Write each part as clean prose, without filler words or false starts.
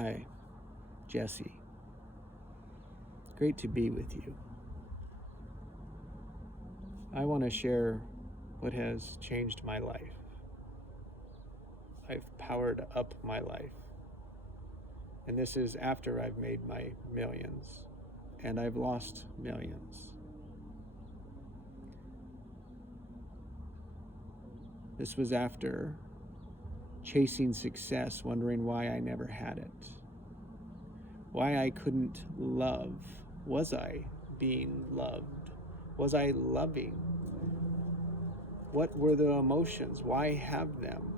Hi, Jesse. Great to be with you. I want to share what has changed my life. I've powered up my life. And this is after I've made my millions, and I've lost millions. This was after chasing success, wondering why I never had it, why I couldn't love. Was I being loved? Was I loving? What were the emotions? Why have them?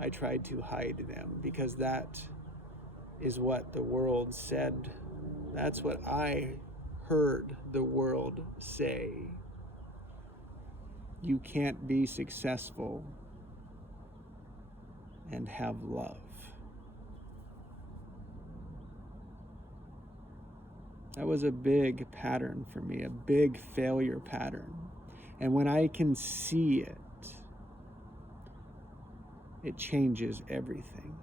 I tried to hide them because that is what the world said. That's what I heard the world say. You can't be successful and have love. That was a big pattern for me, a big failure pattern. And when I can see it, it changes everything.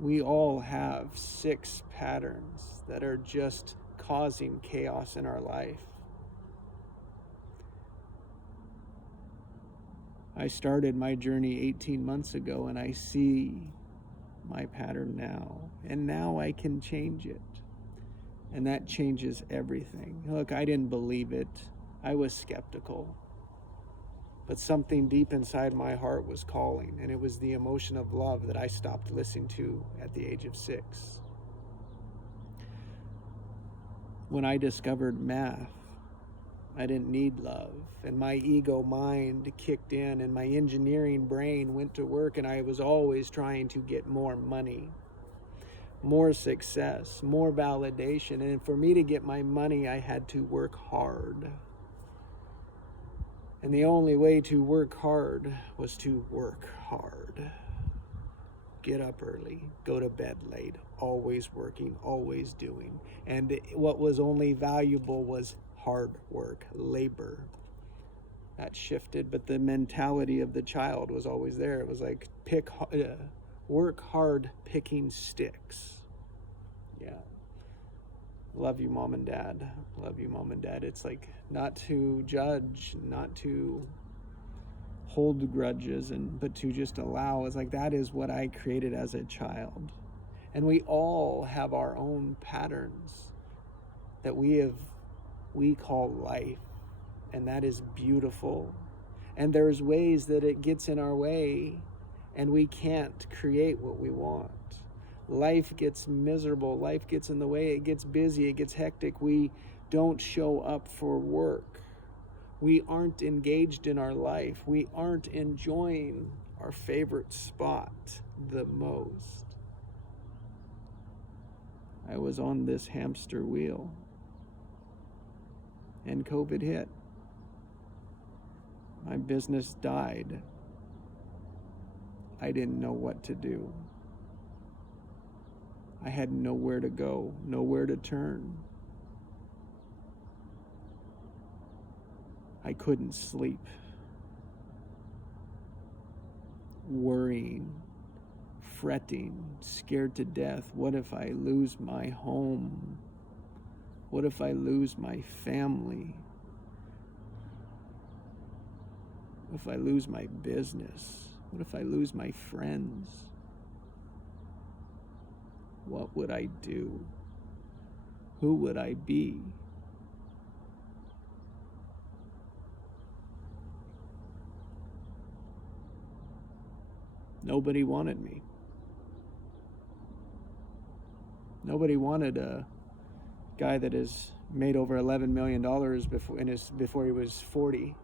We all have 6 patterns that are just causing chaos in our life. I started my journey 18 months ago, and I see my pattern now. And now I can change it. And that changes everything. Look, I didn't believe it. I was skeptical. But something deep inside my heart was calling, and it was the emotion of love that I stopped listening to at the age of 6. When I discovered math, I didn't need love, and my ego mind kicked in, and my engineering brain went to work, and I was always trying to get more money, more success, more validation. And for me to get my money, I had to work hard. And the only way to work hard was to work hard. Get up early, go to bed late, always working, always doing. And what was only valuable was hard work, labor. That shifted, but the mentality of the child was always there. It was like work hard picking sticks. Yeah. Love you, Mom and Dad. Love you, Mom and Dad. It's like not to judge, not to hold grudges, but to just allow. It's like that is what I created as a child. And we all have our own patterns that we call life. And that is beautiful. And there's ways that it gets in our way and we can't create what we want. Life gets miserable. Life gets in the way. It gets busy. It gets hectic. We don't show up for work. We aren't engaged in our life. We aren't enjoying our favorite spot the most. I was on this hamster wheel, and COVID hit. My business died. I didn't know what to do. I had nowhere to go, nowhere to turn. I couldn't sleep. Worrying, fretting, scared to death. What if I lose my home? What if I lose my family? What if I lose my business? What if I lose my friends? What would I do? Who would I be? Nobody wanted me. Nobody wanted a guy that has made over $11 million before he was 40.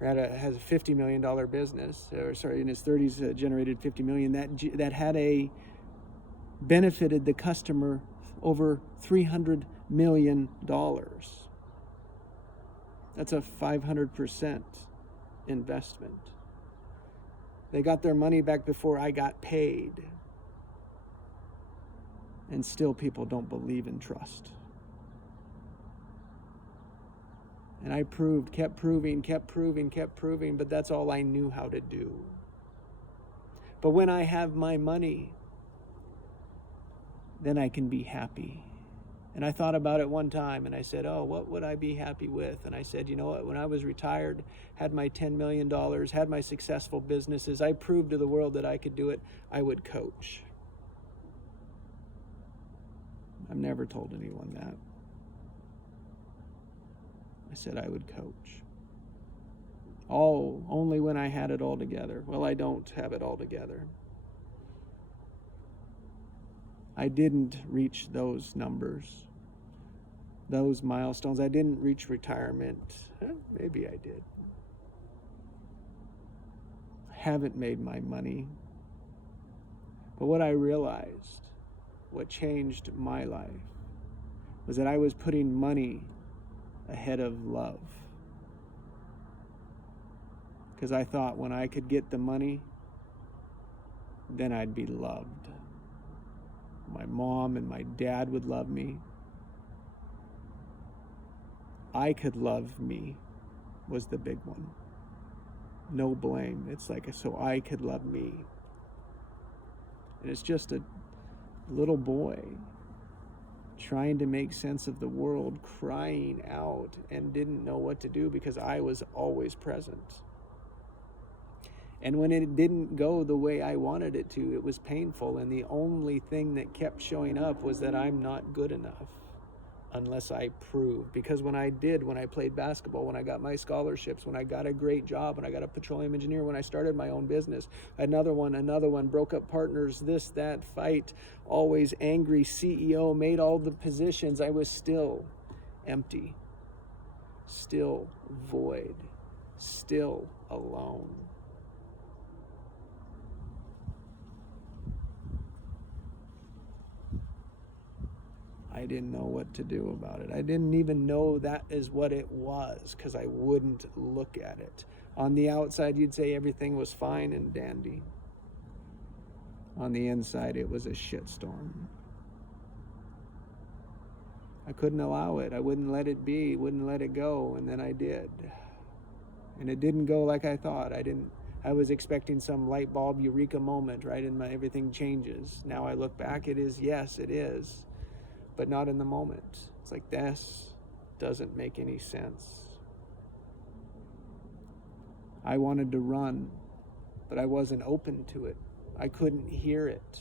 Or has a $50 million business. In his 30s generated $50 million. That had benefited the customer over $300 million. That's a 500% investment. They got their money back before I got paid. And still people don't believe in trust. And I kept proving, but that's all I knew how to do. But when I have my money, then I can be happy. And I thought about it one time and I said, oh, what would I be happy with? And I said, you know what, when I was retired, had my $10 million, had my successful businesses, I proved to the world that I could do it, I would coach. I've never told anyone that. I said I would coach. Oh, only when I had it all together. Well, I don't have it all together. I didn't reach those numbers, those milestones. I didn't reach retirement. Maybe I did. I haven't made my money. But what I realized, what changed my life, was that I was putting money ahead of love. Because I thought when I could get the money, then I'd be loved. My mom and my dad would love me. I could love me was the big one. No blame. It's like, so I could love me. And it's just a little boy trying to make sense of the world, crying out and didn't know what to do because I was always present. And when it didn't go the way I wanted it to, it was painful. And the only thing that kept showing up was that I'm not good enough unless I prove. Because when I played basketball, when I got my scholarships, when I got a great job, when I got a petroleum engineer, when I started my own business, another one, broke up partners, this, that, fight, always angry CEO, made all the positions, I was still empty, still void, still alone. I didn't know what to do about it. I didn't even know that is what it was because I wouldn't look at it. On the outside, you'd say everything was fine and dandy. On the inside, it was a shitstorm. I couldn't allow it. I wouldn't let it be, wouldn't let it go, and then I did. And it didn't go like I thought. I was expecting some light bulb eureka moment, right? And everything changes. Now I look back, it is, yes, it is. But not in the moment. It's like, this doesn't make any sense. I wanted to run, but I wasn't open to it. I couldn't hear it.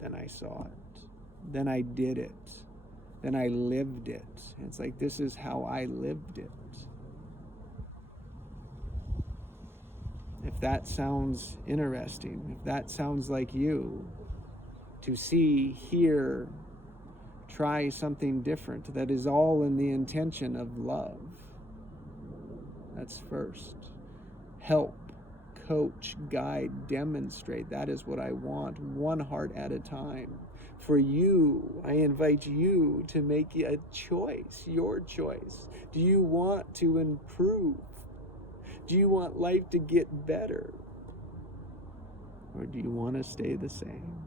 Then I saw it. Then I did it. Then I lived it. It's like, this is how I lived it. If that sounds interesting, if that sounds like you, to see, hear, try something different that is all in the intention of love. That's first. Help, coach, guide, demonstrate. That is what I want, one heart at a time. For you, I invite you to make a choice, your choice. Do you want to improve? Do you want life to get better? Or do you want to stay the same?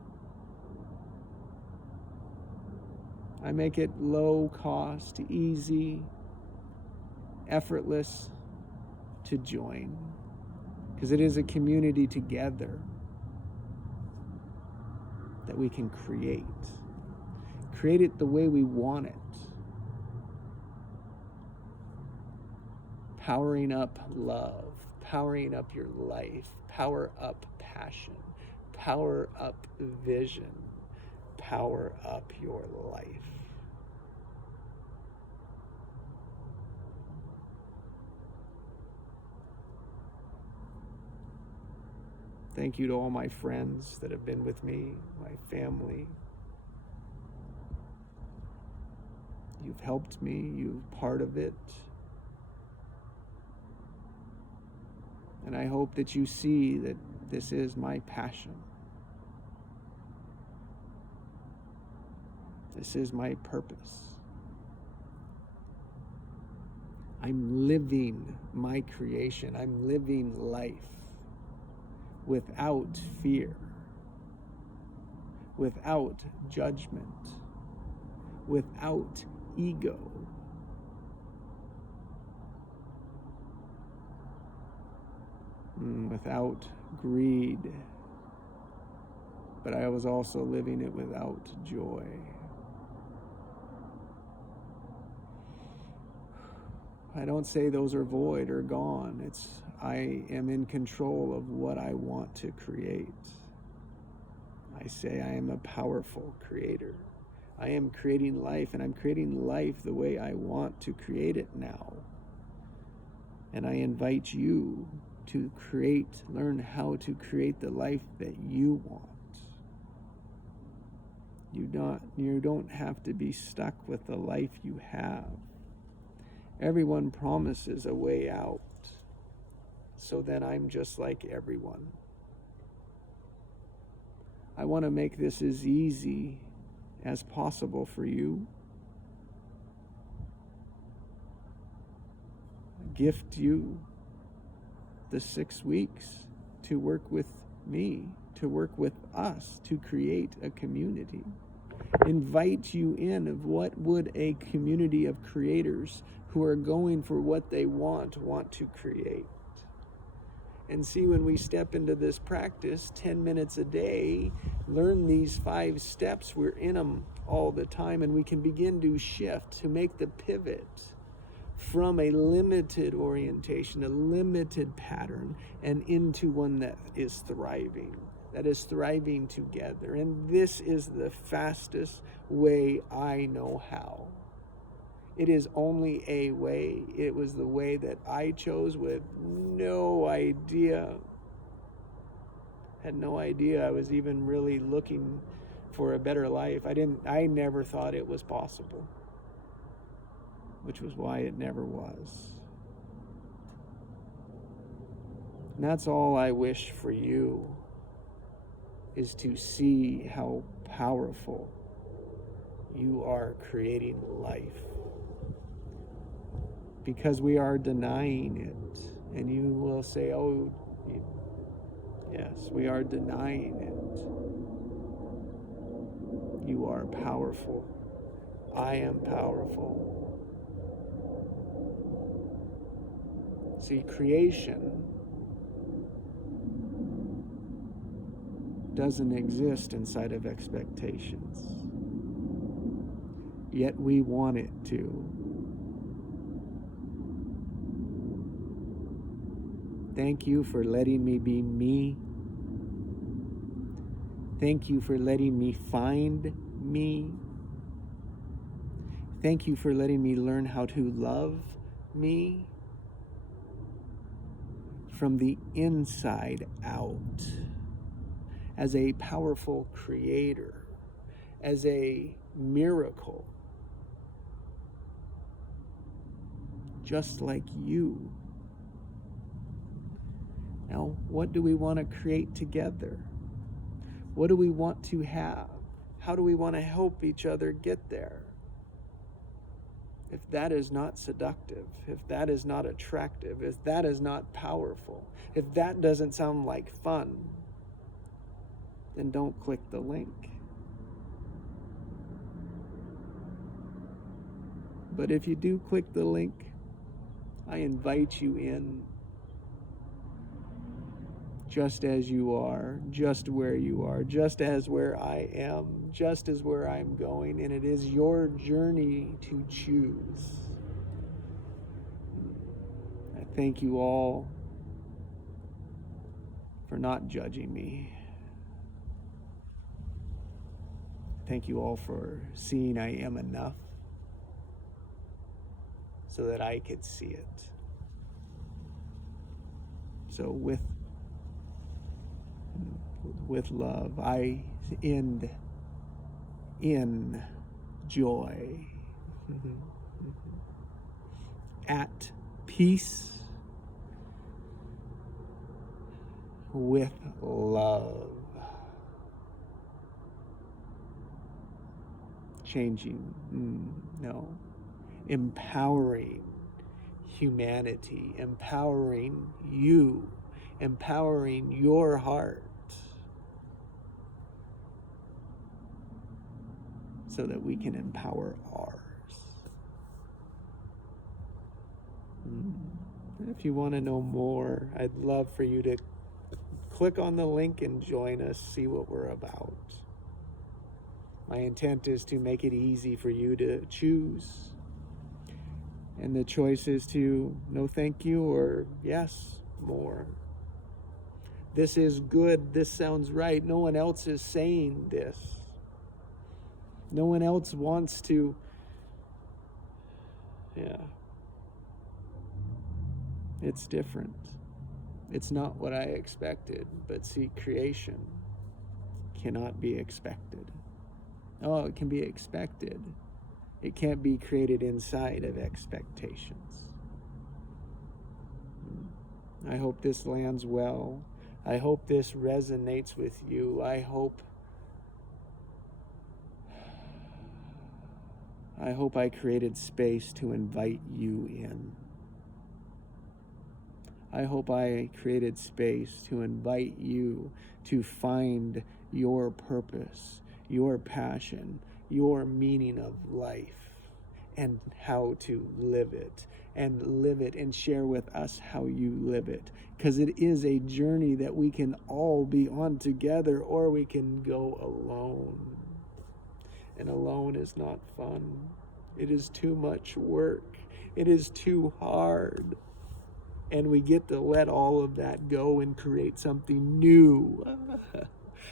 I make it low cost, easy, effortless to join. Because it is a community together that we can create. Create it the way we want it. Powering up love, powering up your life, power up passion, power up vision, power up your life. Thank you to all my friends that have been with me, my family. You've helped me, you're part of it. And I hope that you see that this is my passion. This is my purpose. I'm living my creation. I'm living life without fear, without judgment, without ego. Without greed, but I was also living it without joy. I don't say those are void or gone. It's I am in control of what I want to create. I say I am a powerful creator. I am creating life, and I'm creating life the way I want to create it now. And I invite you to learn how to create the life that you want. You don't have to be stuck with the life you have. Everyone promises a way out. So then I'm just like everyone. I want to make this as easy as possible for you. Gift you the 6 weeks to work with me, to work with us, to create a community. Invite you in of what would a community of creators who are going for what they want to create. And see, when we step into this practice, 10 minutes a day, learn these 5 steps, we're in them all the time, and we can begin to shift, to make the pivot from a limited orientation, a limited pattern, and into one that is thriving together. And this is the fastest way I know how. It is only a way. It was the way that I chose with no idea. Had no idea I was even really looking for a better life. I never thought it was possible, which was why it never was. And that's all I wish for you, is to see how powerful you are creating life. Because we are denying it. And you will say, oh, yes, we are denying it. You are powerful. I am powerful. See, creation doesn't exist inside of expectations. Yet we want it to. Thank you for letting me be me. Thank you for letting me find me. Thank you for letting me learn how to love me from the inside out, as a powerful creator, as a miracle, just like you. Now, what do we want to create together? What do we want to have? How do we want to help each other get there? If that is not seductive, if that is not attractive, if that is not powerful, if that doesn't sound like fun, then don't click the link. But if you do click the link, I invite you in, just as you are, just where you are, just as where I am, just as where I'm going, and it is your journey to choose. I thank you all for not judging me. Thank you all for seeing I am enough so that I could see it. So with love, I end in joy, at peace, with love, changing, empowering humanity, empowering you, empowering your heart, so that we can empower ours. If you want to know more, I'd love for you to click on the link and join us, see what we're about. My intent is to make it easy for you to choose. And the choice is to no thank you or yes, more. This is good. This sounds right. No one else is saying this. No one else wants to. Yeah. It's different. It's not what I expected. But see, creation cannot be expected. Oh, it can be expected. It can't be created inside of expectations. I hope this lands well. I hope this resonates with you. I hope I created space to invite you in. I hope I created space to invite you to find your purpose, your passion, your meaning of life, and how to live it, and share with us how you live it. Because it is a journey that we can all be on together, or we can go alone. And alone is not fun. It is too much work. It is too hard. And we get to let all of that go and create something new.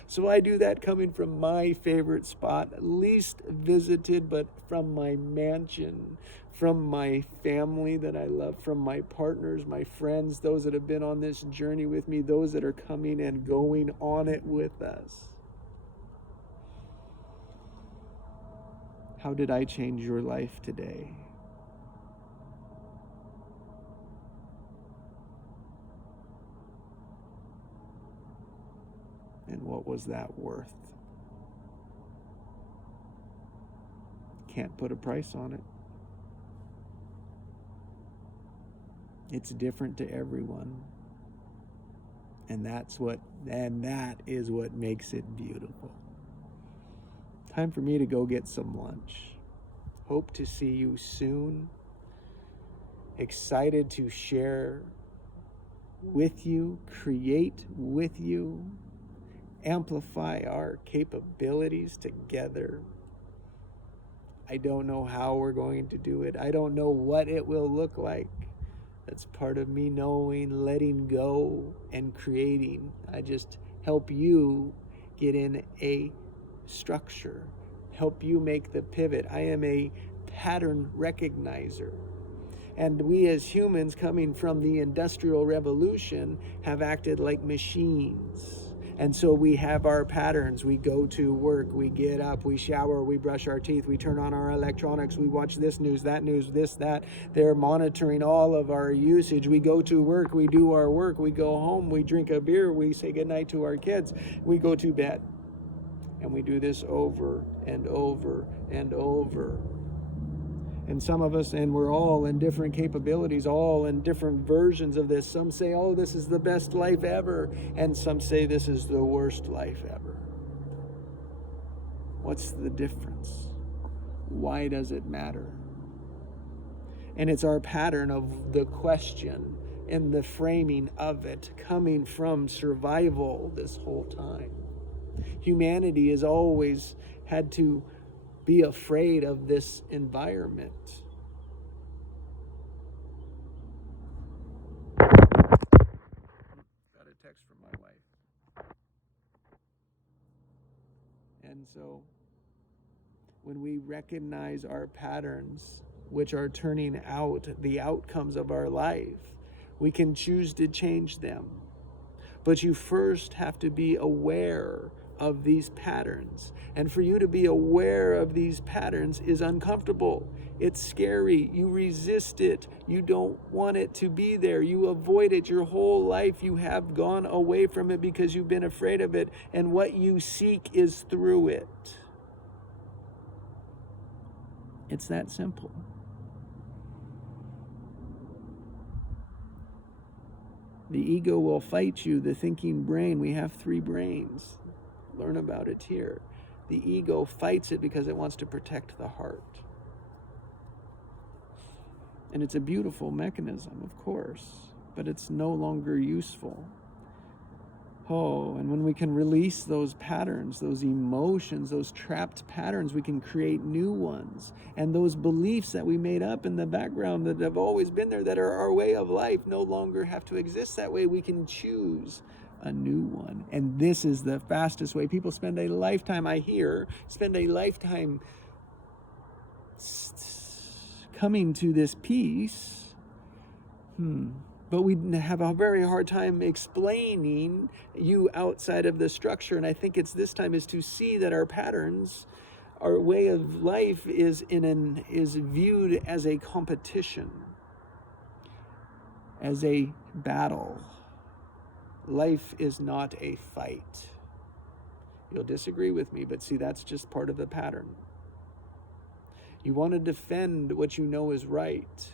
So I do that coming from my favorite spot, least visited, but from my mansion, from my family that I love, from my partners, my friends, those that have been on this journey with me, those that are coming and going on it with us. How did I change your life today? And what was that worth? Can't put a price on it. It's different to everyone. And that is what makes it beautiful. Time for me to go get some lunch. Hope to see you soon. Excited to share with you, create with you, amplify our capabilities together. I don't know how we're going to do it. I don't know what it will look like. That's part of me knowing, letting go, and creating. I just help you get in a structure, help you make the pivot. I am a pattern recognizer. And we as humans coming from the Industrial Revolution have acted like machines. And so we have our patterns. We go to work, we get up, we shower, we brush our teeth, we turn on our electronics, we watch this news, this, that. They're monitoring all of our usage. We go to work, we do our work, we go home, we drink a beer, we say goodnight to our kids, we go to bed. And we do this over and over and over. And some of us, and we're all in different capabilities, all in different versions of this. Some say, oh, this is the best life ever. And some say this is the worst life ever. What's the difference? Why does it matter? And it's our pattern of the question and the framing of it coming from survival this whole time. Humanity has always had to be afraid of this environment. Got a text from my wife. And so when we recognize our patterns, which are turning out the outcomes of our life, we can choose to change them. But you first have to be aware of these patterns. And for you to be aware of these patterns is uncomfortable. It's scary. You resist it. You don't want it to be there. You avoid it. Your whole life you have gone away from it because you've been afraid of it. And what you seek is through it. It's that simple. The ego will fight you, the thinking brain. We have 3 brains. Learn about it here. The ego fights it because it wants to protect the heart. And it's a beautiful mechanism, of course, but it's no longer useful. Oh, and when we can release those patterns, those emotions, those trapped patterns, we can create new ones. And those beliefs that we made up in the background that have always been there, that are our way of life, no longer have to exist that way. We can choose a new one. And this is the fastest way. People spend a lifetime, I hear, spend a lifetime coming to this peace. But we have a very hard time explaining you outside of the structure. And I think it's this time is to see that our patterns, our way of life is viewed as a competition, as a battle. Life is not a fight. You'll disagree with me, but see, that's just part of the pattern. You want to defend what you know is right.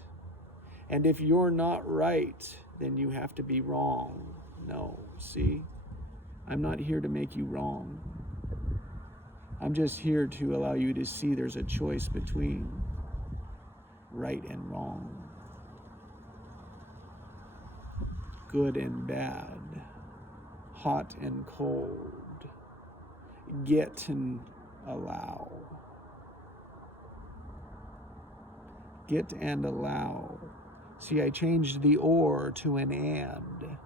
And if you're not right, then you have to be wrong. No, see, I'm not here to make you wrong. I'm just here to allow you to see there's a choice between right and wrong, good and bad, hot and cold, get and allow. Get and allow. See, I changed the or to an and.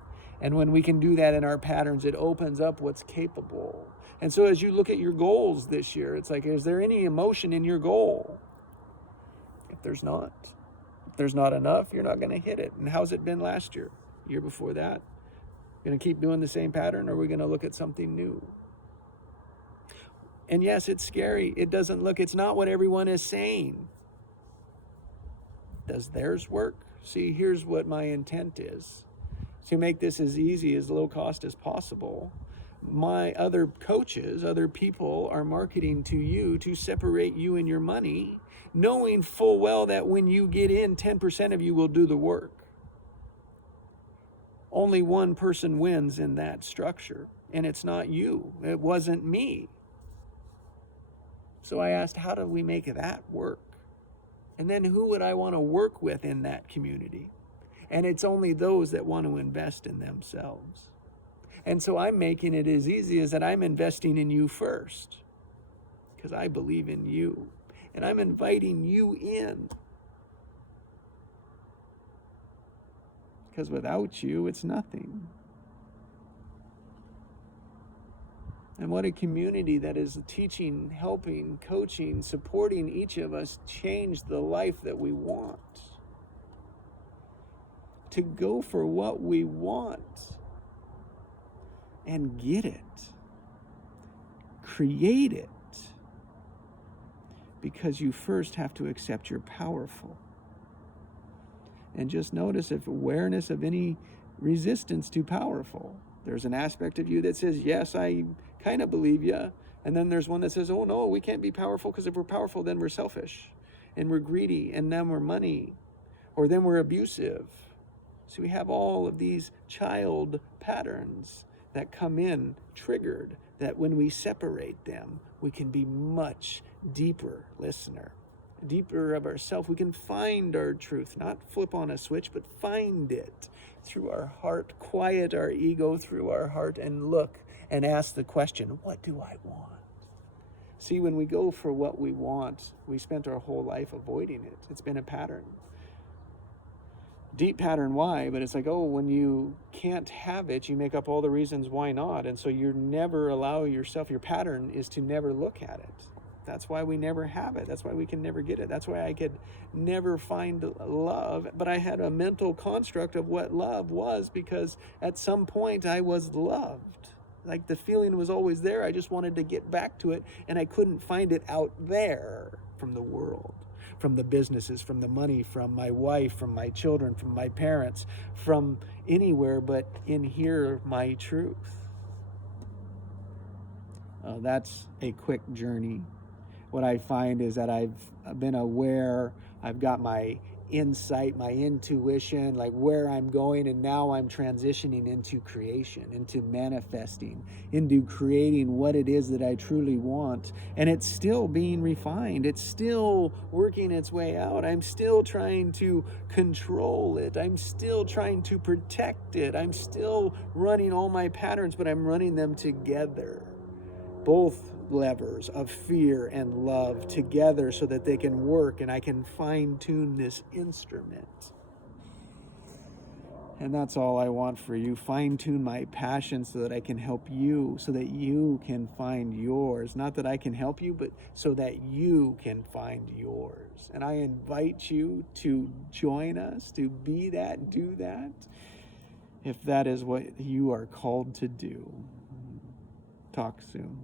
And when we can do that in our patterns, it opens up what's capable. And so as you look at your goals this year, it's like, is there any emotion in your goal? If there's not enough, you're not going to hit it. And how's it been last year? Year before that? Going to keep doing the same pattern, or are we going to look at something new? And yes, it's scary. It's not what everyone is saying. Does theirs work? See, here's what my intent is. To make this as easy, as low cost as possible. My other coaches, other people are marketing to you to separate you and your money, knowing full well that when you get in, 10% of you will do the work. Only one person wins in that structure, and it's not you. It wasn't me. So I asked, how do we make that work? And then who would I want to work with in that community? And it's only those that want to invest in themselves. And so I'm making it as easy as that I'm investing in you first, because I believe in you. And I'm inviting you in. Because without you, it's nothing. And what a community that is teaching, helping, coaching, supporting each of us change the life that we want. To go for what we want and get it. Create it. Because you first have to accept you're powerful. And just notice if awareness of any resistance to powerful. There's an aspect of you that says, yes, I kind of believe you. And then there's one that says, oh no, we can't be powerful, because if we're powerful, then we're selfish and we're greedy, and then we're money, or then we're abusive. So we have all of these child patterns that come in triggered, that when we separate them, we can be much deeper listener, deeper of ourselves. We can find our truth, not flip on a switch, but find it through our heart, quiet our ego through our heart, and look and ask the question, what do I want? See, when we go for what we want, we spent our whole life avoiding it. It's been a pattern. Deep pattern why, but it's like, oh, when you can't have it, you make up all the reasons why not. And so you never allow yourself, your pattern is to never look at it. That's why we never have it. That's why we can never get it. That's why I could never find love. But I had a mental construct of what love was, because at some point I was loved. Like the feeling was always there. I just wanted to get back to it, and I couldn't find it out there from the world, from the businesses, from the money, from my wife, from my children, from my parents, from anywhere but in here, my truth. That's a quick journey. What I find is that I've been aware, I've got my insight, my intuition, like where I'm going. And now I'm transitioning into creation, into manifesting, into creating what it is that I truly want. And it's still being refined. It's still working its way out. I'm still trying to control it. I'm still trying to protect it. I'm still running all my patterns, but I'm running them together. Both levers of fear and love together so that they can work and I can fine-tune this instrument. And that's all I want for you. Fine-tune my passion so that I can help you, so that you can find yours. Not that I can help you, but so that you can find yours. And I invite you to join us, to be that, do that, if that is what you are called to do. Talk soon.